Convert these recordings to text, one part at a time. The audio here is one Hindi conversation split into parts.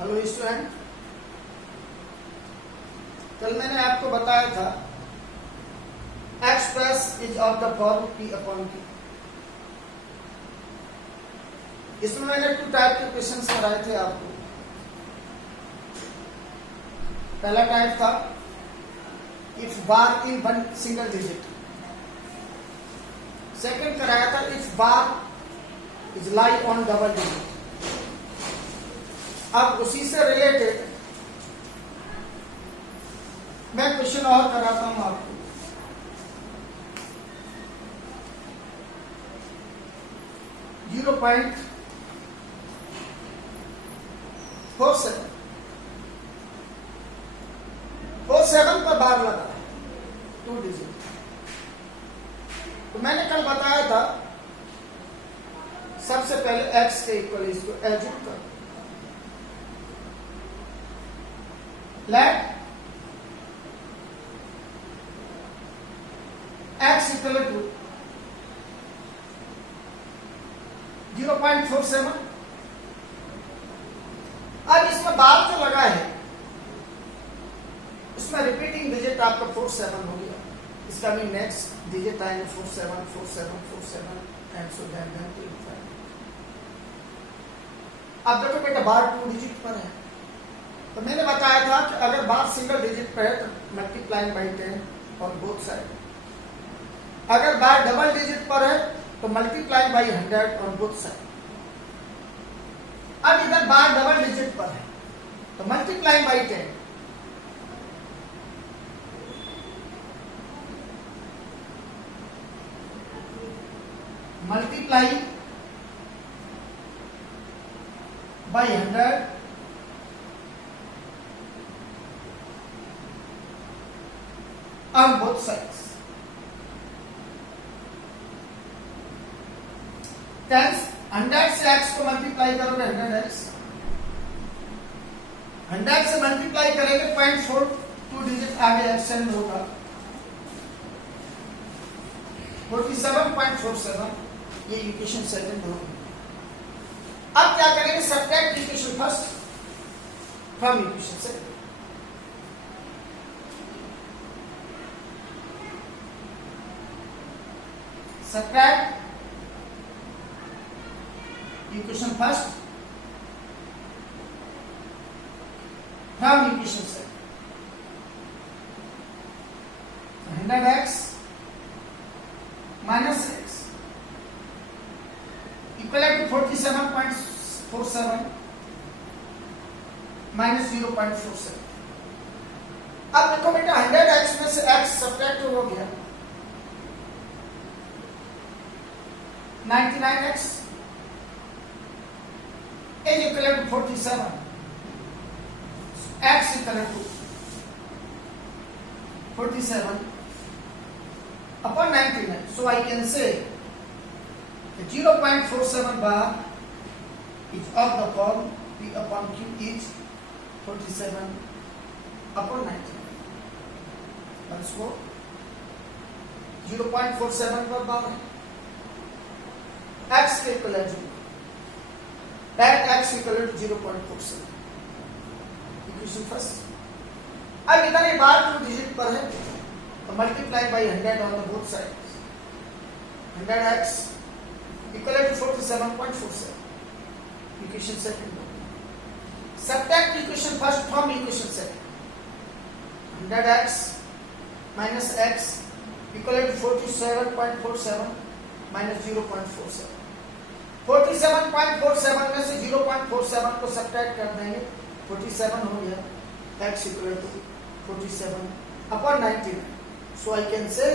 हेलो स्टूडेंट, कल मैंने आपको बताया था express is of the form P upon Q। इसमें मैंने 2 टाइप के क्वेश्चंस कराए थे आपको। पहला टाइप था if bar in 1 single digit. Second कराया था if bar is lie on double digit. अब उसी से रिलेटेड मैं क्वेश्चन और कराता हूं आपको। जीरो पॉइंट 47 पर बार लगा है 2 डिजिट। तो मैंने कल बताया था सबसे पहले x के इक्वल इसको एज्यूम कर let x equal to 0.47। अब इसमें बार जो लगा है इसमें रिपीटिंग डिजिट आपका 47 हो गया। इसका भी नेक्स्ट डिजिट आएंगे 47 47 47 एंड सो दैट देन 25। अब देखो बेटा बार 2 डिजिट पर है, तो मैंने बताया था कि अगर बार सिंगल डिजिट पर है तो multiplying by 10 on both side. अगर बार डबल डिजिट पर है तो multiplying by 100 on both side. अब इधर बार डबल डिजिट पर है तो multiplying by 10। Multiplying by 100 on both sides। Tens 100 से x को मल्टीप्लाई करोगे 100x, 100 से मल्टीप्लाई करेंगे 0.42 डिजिट आगे एक्सटेंड होगा 47.47। ये इक्वेशन सेकंड होगी। अब क्या करेंगे, subtract equation first from equation second. Subtract equation first from equation second। 100x minus x equal to 47.47 minus 0.47। अब देखो बेटा 100x में से x सब्ट्रैक्ट हो गया 99x is equal to 47, x equal to 47 upon 99। So I can say that 0.47 bar is of the form P upon Q is 47 upon 99। Let's go 0.47 पर बार है x के इक्वल है that x equal to 0.47 equation first. अब इधर ये बार 2 डिजिट पर है तो multiply by 100 on the both sides. 100x equal to 47.47 equation second. Subtract equation first from equation second. 100x minus x equal to 47.47 minus 0.47। 47.47 में से 0.47 को सब्ट्रैक्ट कर देंगे 47 हो गया x equal to 47 upon 99। So I can say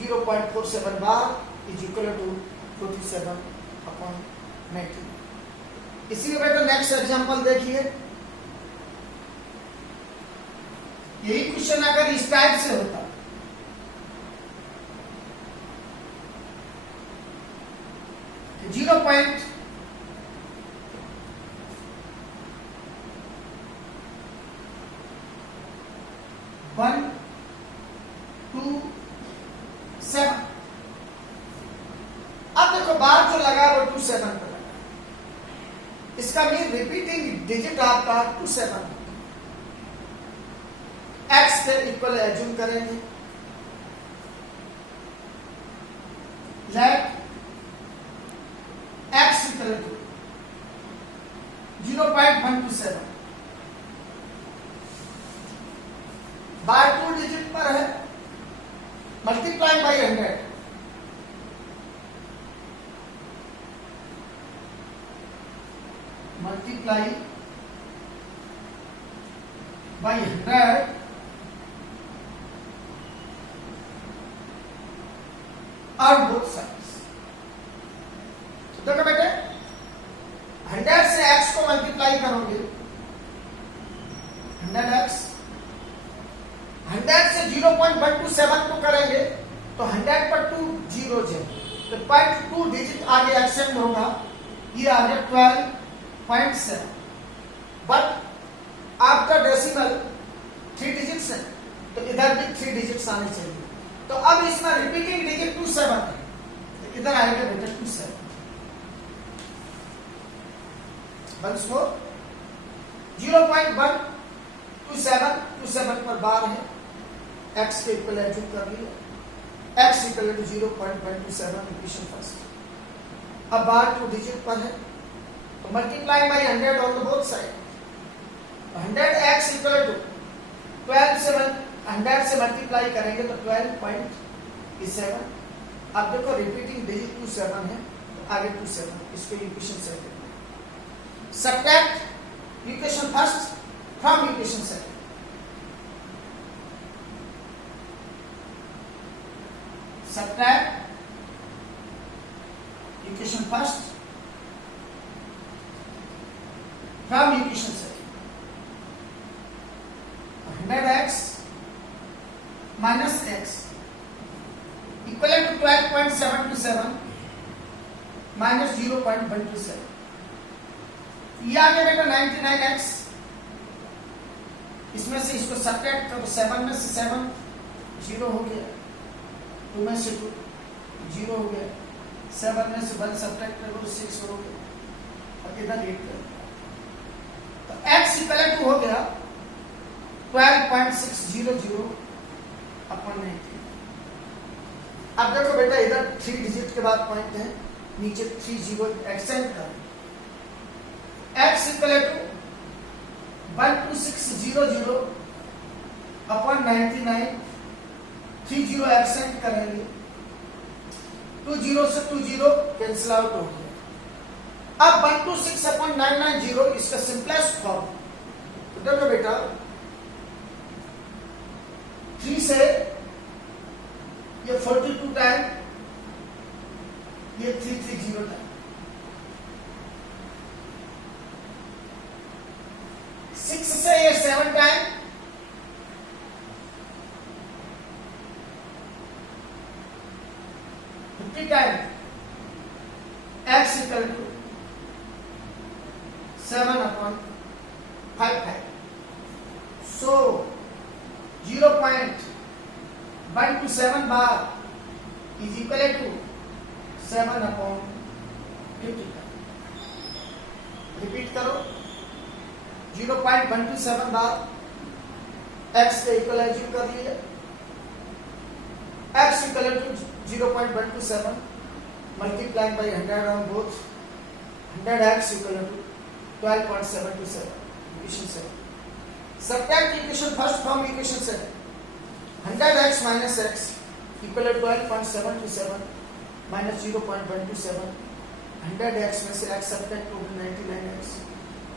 0.47 bar is equal to 47 upon 99। इसी बेटा नेक्स्ट एग्जांपल देखिए। यही क्वेश्चन अगर इस टाइप से होता 0.1 2 7। अब देखो बार जो लगा वो 27 पर लगा। इसका मीन रिपीटिंग डिजिट आपका 27 एक्स के इक्वल एज्यूम करेंगे, let x equal to 0.127 by 2 digit पर है, मल्टीप्लाई बाई 100, मल्टीप्लाई बाई 100 और बोथ साइड्स। देखो बेटे 100 से x को मल्टीप्लाई करोगे, 100x 100 से 0.127 को करेंगे तो 100 पर 2 जीरो है, तो 0.2 डिजिट आगे एक्सटेंड होगा, ये आ गया 12.7, बट आपका डेसिमल 3 डिजिट्स है तो इधर भी 3 डिजिट्स आने चाहिए। तो अब इसमें रिपीटिंग डिजिट 27 है, तो इधर आएगा बेटा 27। वंस मोर 0.127 27 पर बार है, x के इक्वल एज्यूम कर लिया, x equal to 0.127 equation first. अब बार 2 डिजिट पर है तो multiply by 100 on the both side, 100x equal to 12 से 100 से मल्टीप्लाई करेंगे तो 12.7। अब देखो रिपीटिंग डिजिट 27 है तो आगे 27, इसके equation second. Subtract equation first from equation second, subtract equation first from equation second. 100x minus x equal to 12.727 minus 0.127, ये आ गया बेटा 99x। इसमें से इसको सब्ट्रैक्ट करो, 7 में से 7 0 हो गया, 2 में से 2 0 हो गया, 7 में से 1 सब्ट्रैक्ट करो तो 6 हो गया, और इधर 8 करो तो x इक्वल टू हो गया 12.600 अपॉन 90। अब देखो बेटा इधर 3 डिजिट के बाद पॉइंट है, नीचे 3 जीरो एक्सटेंड कर, x equal to 12600 upon 99, 3 zero extend करेंगे, 2 जीरो से 2 जीरो कैंसिल आउट हो गया। अब 126 अपॉन 990 इसका सिंपलेस्ट फॉर्म, तो देखो बेटा 3 से ये 42 टाइम, ये 330 टाइम, 6 से ये 7 time, 50 time, x equal to 7 upon 5 time. So 0.127 bar is equal to 7 upon 50। Repeat करो, 0.127 बार x के इक्वल एज्यूम कर लिए, x equal to 0.127 multiply by 100 on both, 100x equal to 12.727 equation 7। Subtract equation first from equation 7, 100x minus x equal to 12.727 minus 0.127, 100x में से x subtract होगा 99x,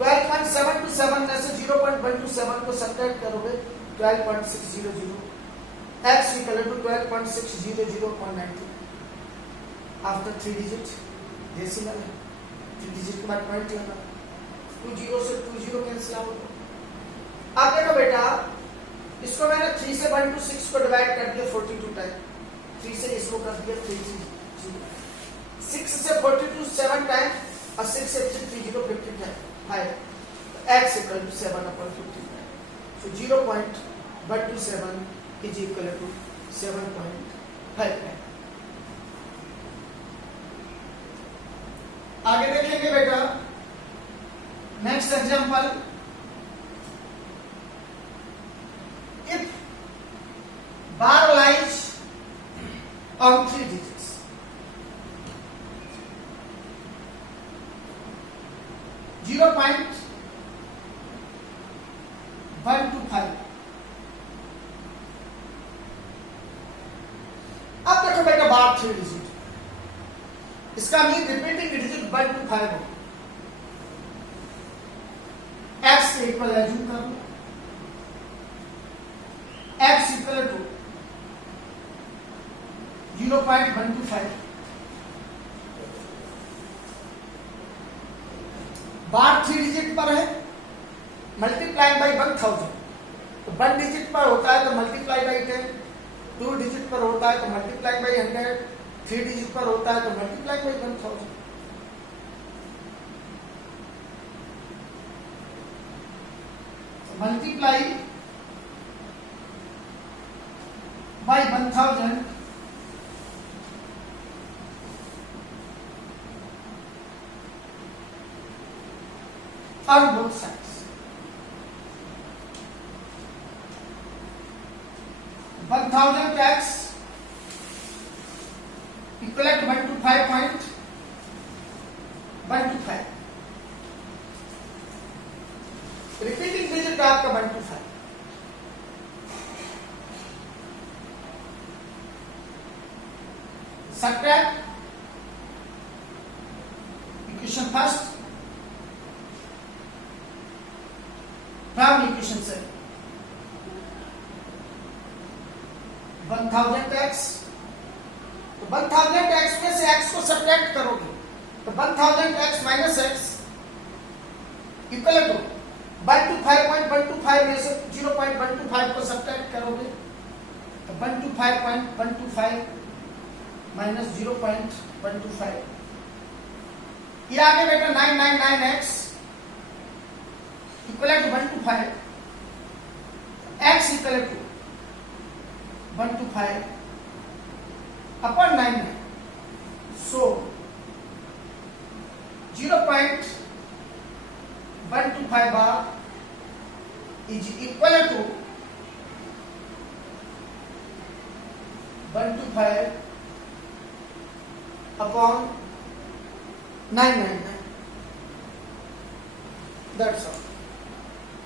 12.727 में से 0.127 को subtract करोगे 12.600, x equal to 12.600 upon 90। After 3 digit decimal है, 3 digit के बाद पॉइंट लगा, 2 जीरो से 2 जीरो कैंसिल आउट। अब देखो बेटा इसको मैंने 3 से 126 को डिवाइड कर दिया 42 टाइम, 3 से इसको कर दिया 3 6 से 42 7 टाइम और 6 से 3 0 50 टाइम, तो x equal to 7 upon 50 time, so 0.127 is equal to 7.5 time. आगे देखेंगे बेटा Next example, if bar lies on 3 digits, zero point 1 to 5. अब देखो बेटा बार 3 डिजिट, इसका मीन रिपीटिंग डिजिट 1 to 5 हो। x के इक्वल एज्यूम कर लो, x equal to 0.125। Bar 3 digit पर है, मल्टीप्लाई बाई 1000, तो 1 डिजिट पर होता है तो मल्टीप्लाई बाई 10, 2 डिजिट पर होता है तो मल्टीप्लाई बाई 100, 3 डिजिट पर होता है तो multiply by 1000। Multiply by 1000 on both sides. 1000 x equal to 125.125। Repeating digit आपका 125। Subtract equation first from equation से 1000x, तो 1000x में से x को सब्ट्रैक्ट करोगे तो 1000x minus x equal to 125.125 में से 0.125 को सब्ट्रैक्ट करोगे तो 125.125 माइनस 0.125, ये आगे बेटा 999x equal to 125, x equal to 125 upon 99, so 0.125 bar is equal to 125 upon 999. That's all.